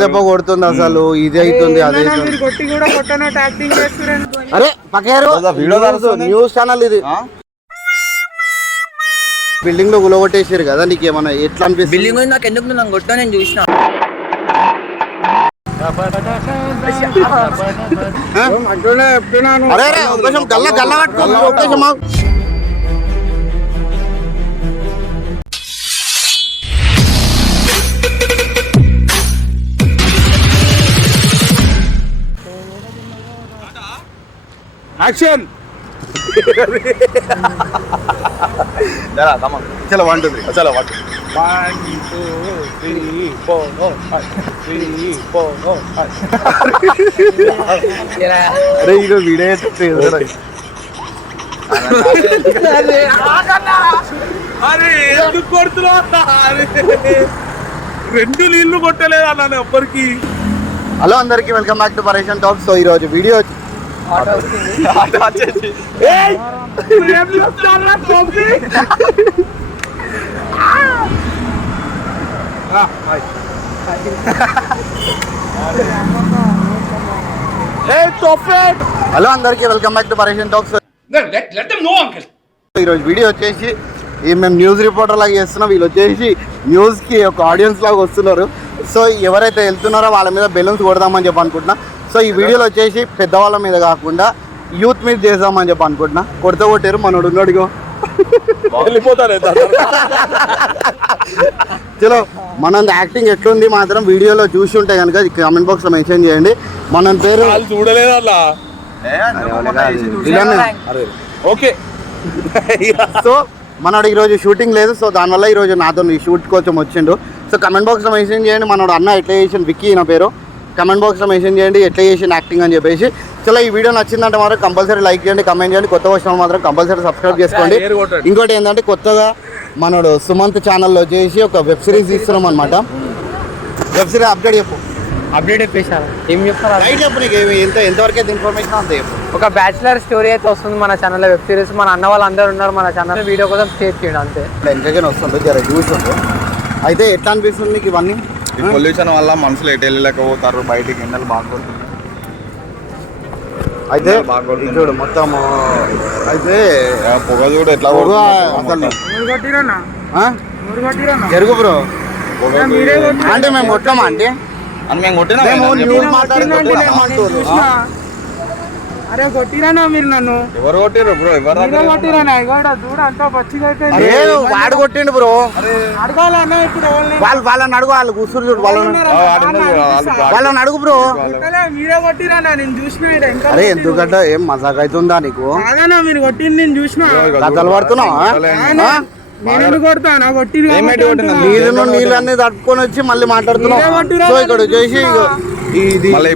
దెబ్బ కొడుతుంది అసలు ఇది అవుతుంది అదే అరే పక్కారు న్యూస్ ఛానల్ ఇది బిల్డింగ్ లో గులగొట్టేసారు కదా నీకు ఏమన్నా ఎట్లా అనిపిస్తుంది బిల్డింగ్ నాకు ఎందుకు నన్ను కొట్టా నేను చూసిన అరే అరే అవకాశం గల్ల గల్ల పట్టుకోండి అవకాశం యాక్షన్ चला come on चलो 1 2 3 चलो 1 2 3 4 3 4 अरे ये वीडियो అరే ఎందుకు కొడుతున్నా రెండు నీళ్లు కొట్టలేదు అన్న ఎవ్వరికి హలో అందరికి welcome back to Pareshan talks so ఈ రోజు వీడియో హలో అందరికి welcome back to Pareshan talks ఈరోజు వీడియో వచ్చేసి మేము న్యూస్ రిపోర్టర్ లాగా చేస్తున్నాం వీళ్ళు వచ్చేసి న్యూస్కి ఒక ఆడియన్స్ లాగా వస్తున్నారు సో ఎవరైతే వెళ్తున్నారో వాళ్ళ మీద బెలూన్స్ కొడదామని చెప్పి అనుకుంటున్నా సో ఈ వీడియోలో వచ్చేసి పెద్దవాళ్ళ మీద కాకుండా యూత్ మీద చేద్దామని చెప్పి అనుకుంటున్నా కొడత కొట్టారు మనోడు ఉన్నాడుగో వెళ్ళిపోతారు చలో మన యాక్టింగ్ ఎట్లుంది మాత్రం వీడియోలో చూసి ఉంటే కనుక కామెంట్ బాక్స్లో మెన్షన్ చేయండి మన పేరు చూడలేదు అలా ఓకే సో మనోడు ఈరోజు షూటింగ్ లేదు సో దానివల్ల ఈరోజు నాతో ఈ షూట్ కోసం వచ్చిండు సో కమెంట్ బాక్స్లో మెన్షన్ చేయండి మనోడు అన్న ఎట్లా చేసిన విక్కీ నా పేరు కమెంట్ బాక్స్లో మెన్షన్ చేయండి ఎట్లా చేసిన యాక్టింగ్ అని చెప్పేసి చలో ఈ వీడియో నచ్చిందంటే మాత్రం కంపల్సరీ లైక్ చేయండి కమెంట్ చేయండి కొత్త వచ్చిన మాత్రం కంపల్సరీ సబ్స్క్రైబ్ చేసుకోండి ఇంకోటి ఏంటంటే కొత్తగా మనోడు సుమంత్ ఛానల్లో వచ్చేసి ఒక వెబ్ సిరీస్ ఇస్తున్నాం అనమాట వెబ్ సిరీస్ అప్డేట్ చెప్పు అప్డేట్ చెప్పేసాను ఏం చెప్తారా రైట్ చెప్పు నీకు ఎంతవరకు అయితే ఇన్ఫర్మేషన్ అంతే చెప్పు ఒక బ్యాచిలర్ స్టోరీ అయితే వస్తుంది మన ఛానల్లో వెబ్ సిరీస్ మన అన్న వాళ్ళు అందరూ ఉన్నారు మన ఛానల్ వీడియో కోసం షేర్ చేయండి అంతే ఎంతగానే వస్తుంది జర చూస్తుంది అయితే ఎట్లా అనిపిస్తుంది నీకు ఇవన్నీ పొల్యూషన్ వల్ల మనుషులు ఎటు వెళ్ళలేకపోతారు బయటికి ఎండలు బాగా కొడుతుంది అయితే చూడు మొత్తం అయితే పొగ చూడు ఎట్లా అసలు జరుగు బ్రో అంటే మేము కొట్టామా అంటే అని మేము కొట్టినా అరే కొట్టిరానా మీరు నన్ను ఎవరు కొట్టిరు బ్రో ఎవరు కొట్టిరానా చూడ అంతా పచ్చిగా అయితే వాడు కొట్టిండు బ్రో అడగాలన్నా ఇప్పుడు వాళ్ళని అడుగు వాళ్ళు కూర్చుని చూడు వాళ్ళని అడుగు బ్రో మీరే కొట్టిరానా నేను చూసిన అరే ఎందుకంటే ఏం మజాక్ అవుతుందా నీకు అదేనా మీరు కొట్టింది నేను చూసిన కథలు పడుతున్నావా నేను కొడతానా కొట్టి నీళ్ళన్నీ తట్టుకొని వచ్చి మళ్ళీ మాట్లాడుతున్నావు సో ఇక్కడ వచ్చేసి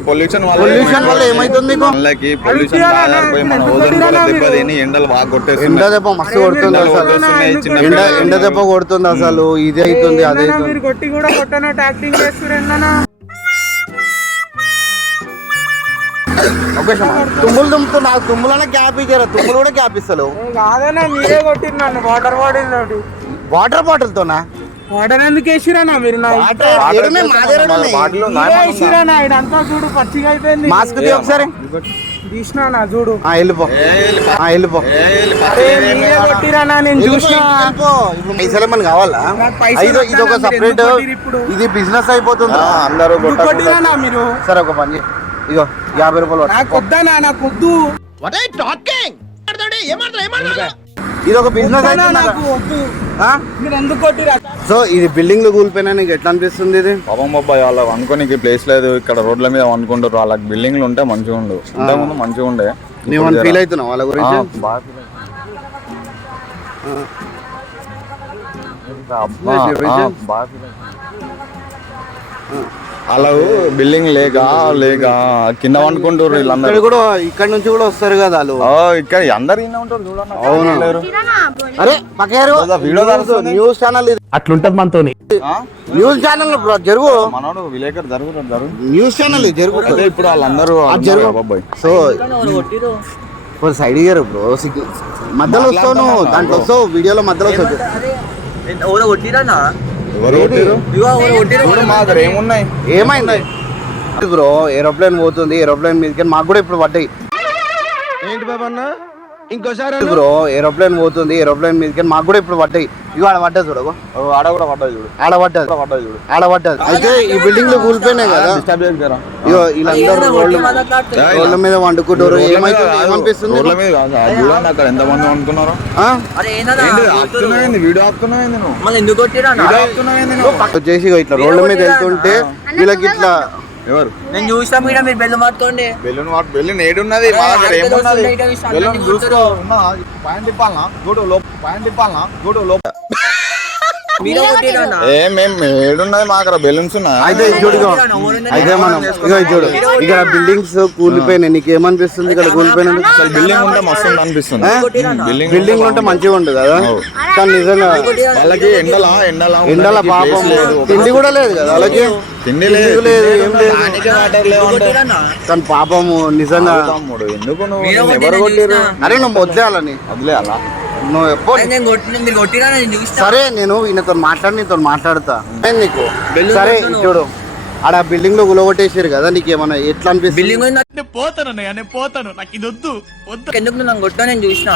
పొల్యూషన్ వల్ల ఏమైతుంది ఎండలు బాగా కొట్టేసి ఎండ దెబ్బ మస్తు కొడుతుంది అసలు ఎండ దెబ్బ కొడుతుంది అసలు ఇది అవుతుంది అదే మీరు కొట్టి కూడా కొట్టనట్టు యాక్టింగ్ చేస్తున్నా తుమ్ములు తుమ్ముతున్నా తుమ్ములనే గ్యాప్ ఇచ్చారు తుమ్ములు కూడా గ్యాప్ ఇస్తలేవు కాదన్నా మీరే కొట్టిరు నన్ను వాటర్ బాటిల్ తోనా వాటర్ ఎందుకు వేసిరానా మీరు వేసిరానా ఇదంతా చూడు పచ్చిగా అయిపోయింది మాస్క్ ఒకసారి తీసినా చూడు వెళ్ళిపో మీరే కొట్టిరానా నేను చూసిన పైసలు ఏమన్నా కావాలా ఇది ఒక సపరేట్ ఇది బిజినెస్ అయిపోతుంది అందరూ కొట్టిరానా మీరు సరే ఒక పని ఇగో 50 రూపాయలు నాకు వద్దానా నాకు వద్దు ఇది ఒక బిజినెస్ నాకు వద్దు మీరు ఎందుకు కొట్టిరా సో ఇది బిల్డింగ్ లో కూలిపోయినా నీకు ఎట్లా అనిపిస్తుంది ఇది పాపం బాబాయ్ వాళ్ళకి అనుకోనికి ప్లేస్ లేదు ఇక్కడ రోడ్ల మీద అనుకుంటారు వాళ్ళకి బిల్డింగ్లు ఉంటే మంచిగా ఉండు ఇంతకుముందు మంచిగా ఉండే నేను ఫీల్ అవుతున్నావు వాళ్ళ గురించి అలా బిల్డింగ్ లేక కింద అనుకుంటారు వీళ్ళందరూ కూడా ఇక్కడ నుంచి కూడా వస్తారు కదా వాళ్ళు ఇక్కడ అందరు ఇన్న ఉంటారు చూడండి. అవును అరే పక్కారు న్యూస్ ఛానల్ ఇది అట్లుంటది మనతో న్యూస్ ఛానల్ జరుగు మనోడు విలేకరు జరుగుతారు న్యూస్ ఛానల్ జరుగు ఇప్పుడు వాళ్ళందరూ బాబాయ్ సో సైడ్ ఇయ్యారు బ్రో మధ్యలో వస్తావు నువ్వు దాంట్లో వస్తావు వీడియోలో మధ్యలో వస్తావు ఎవరు కొట్టిర్రు? చూడు మా దగ్గర ఏమున్నాయి? ఏమైంది బ్రో? ఏరోప్లేన్ పోతుంది, ఏరోప్లేన్ మీదకి మాకు కూడా ఇప్పుడు పడ్డాయి. ఏంటి బాబా అన్న ఇంకోసారి బ్రో ఏరోప్లేన్ పోతుంది, ఏరోప్లేన్ మీదకి మాకు కూడా ఇప్పుడు పడ్డాయి. ఇవి ఆడ పడ్డది చూడకు, ఆడ కూడా పడ్డది చూడు, ఆడ పడ్డది, పడ్డది చూడు. ఆడ పడ్డది. అయితే ఈ బిల్డింగ్ లో కూలిపోయినాయి కదా, ఇగో వీళ్ళందరూ రోడ్ల మీద వండుకుంటారు. ఏమైతుంది, ఏమనిపిస్తుంది? రోడ్ల మీద కాదు, అది చూడండి అక్కడ ఎంత మంది అనుకున్నారు. వీడియో ఆపుతున్నాయింది నువ్వు, వీడియో ఆపుతున్నాయింది నువ్వు. వచ్చేసి ఇగో ఇట్లా రోడ్ల మీద వెళ్తుంటే వీళ్ళకి ఇట్లా ఎవరు నేను చూసినా మీద మీరు బెల్లు మాత్రండి బెలూన్ ఏడున్నది? మా దగ్గర ఏమున్నది? బెలూన్ చూసుకో, పాయింట్ ఇప్పాలనా చూడు, పాయింట్ ఇప్పాలనా చూడు లోపల. మేము ఏడున్నది మా దగ్గర బెలూన్స్ ఉన్నాయి. అయితే ఇది చూడు, అయితే మనం ఇగో ఇది చూడు, ఇక్కడ బిల్డింగ్స్ కూలిపోయినాయి. నీకు ఏమనిపిస్తుంది ఇక్కడ కూలిపోయినందుకు? అసలు బిల్డింగ్ ఉంటే మస్తు అనిపిస్తుంది. బిల్డింగ్ ఉంటే మంచిగా ఉంటుంది కదా, కానీ నిజంగా వాళ్ళకి ఎండల పాపం తిండి కూడా లేదు కదా వాళ్ళకి, తిండి లేదు ఏం లేదు. వాటర్ లేవు కానీ పాపము నిజంగా. తమ్ముడు ఎందుకు నువ్వు ఎవరు కొట్టిరు? అరే నువ్వు వదిలేయాలని, వదిలేయాలా? నువ్వు ఎప్పుడు మీరు కొట్టిరా నేను చూసిన సరే నేను ఈయనతో నీతో మాట్లాడతా. నేను నీకు సరే చూడు, ఆడ బిల్డింగ్ లో గులగొట్టేసారు కదా, నీకు ఏమన్నా ఎట్లా అనిపిస్తుంది? బిల్డింగ్ పోతాను నాకు ఇది వద్దు. ఎందుకు నన్ను కొట్టా నేను చూసిన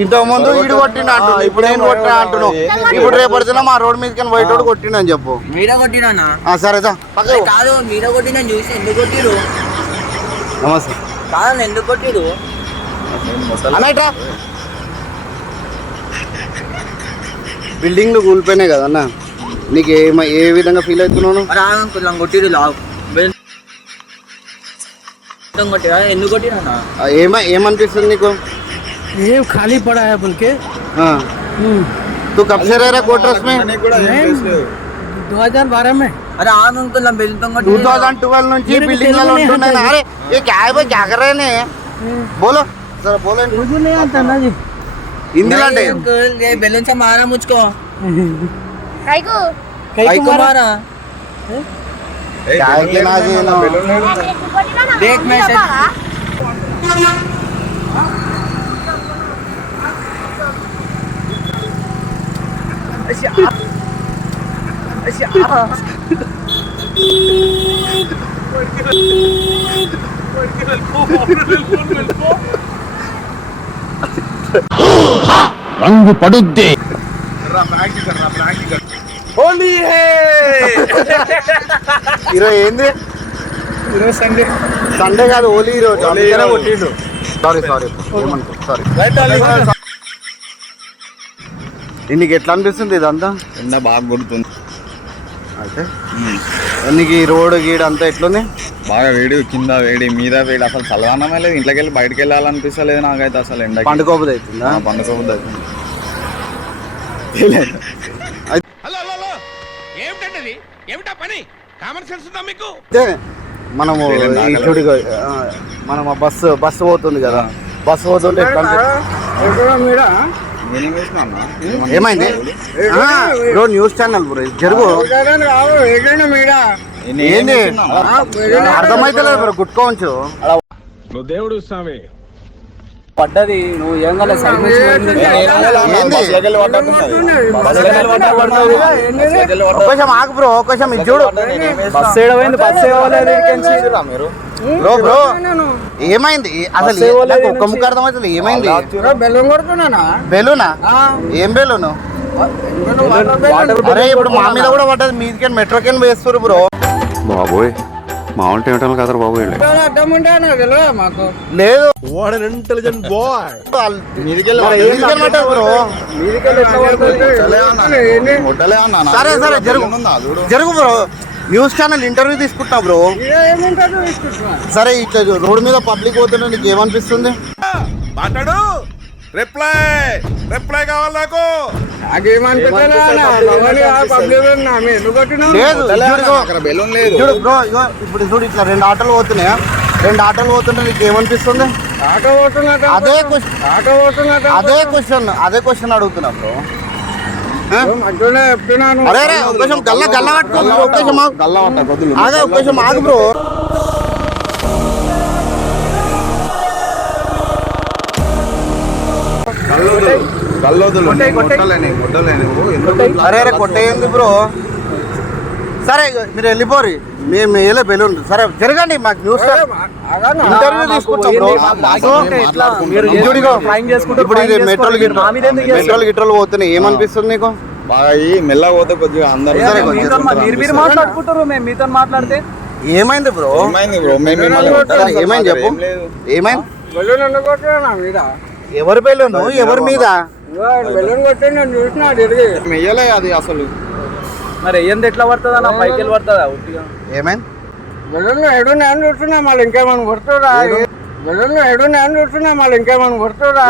ఇంతకు ముందు వీడు కొట్టిన అంటున్నావు, ఇప్పుడు ఏం కొట్టినా అంటున్నావు. ఇప్పుడు రేపడుతున్నా మా రోడ్ మీదకి బయటోడు కొట్టిండు అని చెప్పు. మీరే కొట్టిరానా? సరే కాదు మీరే కొట్టి నేను చూసి ఎందుకు కొట్టిరు? నమస్తే కాదు ఎందుకు కొట్టిరు? అన్నట్రా బిల్డింగ్లు కూలిపోయినాయి కదా అన్న, నీకు ఏ విధంగా ఫీల్ అవుతున్నావు? నన్ను కొట్టిరు లావు కొట్టిరా? ఎందుకు కొట్టిరానా? ఏమనిపిస్తుంది నీకు? ये खाली पड़ा है बोल के तू कब से रह रहा कोटरस में? 2012 में अरे आम अंकल ना बिल्डिंग 2012 నుంచి బిల్డింగ్ లలో ఉంటున్నాను. అరే ये क्या है भाई, क्या कर रहे हैं? बोलो जरा बोलो. मुझे नहीं आता ना जी. हिंदी लांटे अंकल ये बैलून से मारा मुझको काईको कई को मारा क्या है कि ना जी ना देख मैं రంగు పడుద్ది. होली है ఈరోజు ఏంది? సండే కాదు, హోలీ ఈరోజు. అందుకనే కొట్టిండు. సారీ నీకు ఎట్లా అనిపిస్తుంది ఇదంతా? ఎండ బాగా కొడుతుంది, అయితే నీకు ఈ రోడ్ గీడ అంతా ఎట్లుంది? బాగా వేడి, కింద వేడి మీద వేడి, అసలు చల్లదనమే లేదు. ఇంట్లోకి వెళ్ళి బయటకు వెళ్ళాలనిపిస్తలేదు నాకైతే. అసలు ఎండ పండుకోబోదు అవుతుందా? పండుకోబోద్దు అవుతుంది. అయితే మనము ఈ చూడిగో, మనం ఆ బస్సు పోతుంది కదా, బస్సు పోతుంటే ఎట్లా నేనేం వేసినా అన్న? ఏమైంది బ్రో? న్యూస్ ఛానల్ బ్రో, జరుగు. ఏంది అర్థమైతలేదు బ్రో, గుట్టుకోవచ్చు. నువ్వు దేవుడు స్వామి. పడ్డది నువ్వు ఏం కాలే సైడ్ నుంచి కొంచెం ఆగు బ్రో, కొంచెం ఇది చూడు. బస్సు ఏడవైంది, బస్సు ఏవలేదు మీరు బ్రో ఏమైంది అసలు? నాకు ఒక్క ముక్క అర్థమవుతుంది. ఏమైంది? బెలూన్ కొడుతున్నానా? బెలూనా? ఏం బెలూను? అరే ఇప్పుడు మా మీద కూడా పడ్డది, మీదికి మెట్రోకెన్ వేస్తారు బ్రో. బాబోయ్ మామూలు టైంటాను కదరా బాబు. అడ్డం ఉంటే తెలియదా మాకు? లేదు బ్రో. సరే జరుగు జరుగు బ్రో, న్యూస్ ఛానల్ ఇంటర్వ్యూ తీసుకుంటా బ్రో. సరే ఇట్లా రోడ్ మీద పబ్లిక్ పోతుంటే నీకు ఏమనిపిస్తుంది? మాట్లాడు. రిప్లై కావాలి నాకు. లేదు బెలూన్ లేదు. చూడు బ్రో, ఇగో ఇప్పుడు చూడు, ఇట్లా 2 ఆటోలు పోతున్నాయా? 2 ఆటోలు పోతుంటే నీకు ఏమనిపిస్తుంది? అదే క్వశ్చన్ అడుగుతున్నా బ్రో. అరే అరే ఒక్కసం గల్ల పట్టుకో, ఒక్కసం ఆగు, ఒక్కసం ఆగు బ్రో. కళ్ళొద్దులు అరే అరే కొట్టేయండి బ్రో. సరే మీరు వెళ్ళిపోరు, మేము వేయలే బెలూన్. సరే జరగండి, మాకు న్యూస్ ఇంటర్వ్యూ తీసుకుంటాం బ్రో. సో, ఇదిగో, ఇప్పుడు ఇది మెట్రోలు గిట్రోలు పోతున్నాయి, ఏమనిపిస్తుంది నీకు? బాగా మెల్లగా పోతే కొద్దిగా అందరూ మీరు మాట్లాడుకుంటారు, మేము మీతో మాట్లాడితే ఏమైంది బ్రో? ఏమైంది బ్రో? ఏమైంది చెప్పు, ఏమైంది? బెలూన్ ఎందుకు కొట్టినా మీద? ఎవరి బెలూన్ ఎవరి మీద? బెలూన్ కొట్టి నేను చూసినా తిరిగి. మెయ్యలే అది అసలు. మరి ఏంది ఎట్లా పడుతుందా? నా పైకి వెళ్ళి పడుతుందా ఉట్టిగా? ఏమైంది? బెలూన్ ఎడు నేను చూస్తున్నా, మళ్ళీ ఇంకేమైనా కొడుతురా? బెలూన్ ఎడు నేను చూస్తున్నా, మళ్ళీ ఇంకేమైనా కొడుతురా?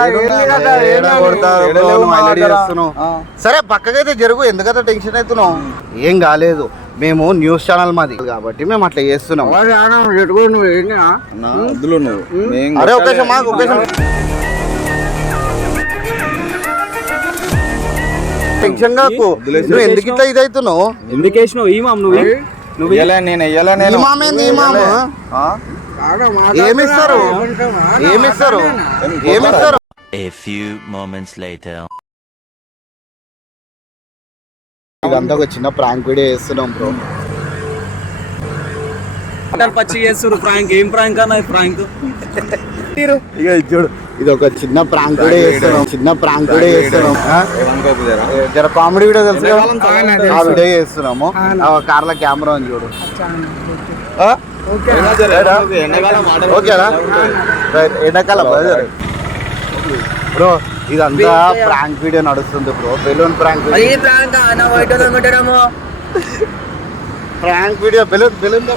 సరే పక్కకైతే జరుగు, ఎందుకంటే టెన్షన్ అవుతున్నావు. ఏం కాలేదు, మేము న్యూస్ ఛానల్ మాది కాబట్టి మేము అట్లా చేస్తున్నాం. వద్దులు నువ్వు. అరే ఒకేసం మాకు ఒకేసం టెన్షన్ కాకు, నువ్వు ఎందుకు ఇట్లా ఇది అవుతున్నావు? ఎందుకు వేసినావు ఈ మామ? నువ్వు నేను వెయ్యలే. నేను ఇమామేంది ఇమామ? ఏమిస్తారు ఏమిస్తారు ఏమిస్తారు? A few moments later. ఇదంతా ఒక చిన్న ప్రాంక్ వీడియో చేస్తున్నాం బ్రో. పచ్చి చేస్తారు ప్రాంక్. ఏం ప్రాంక్ అన్న ప్రాంక్? ఇక చూడు, ఇది ఒక చిన్న ప్రాంక్ వీడియో చేస్తున్నాం, చిన్న ప్రాంక్ వీడియో చేస్తున్నాం. జర కామెడీ వీడియో తెలుసు కదా, ఆ వీడియో చేస్తున్నాము. కార్ల కెమెరా అని చూడు. ఓకేనా? ఎండాకాలం బ్రో, ఇదంతా ప్రాంక్ వీడియో నడుస్తుంది bro. Balloon prank prank video balloon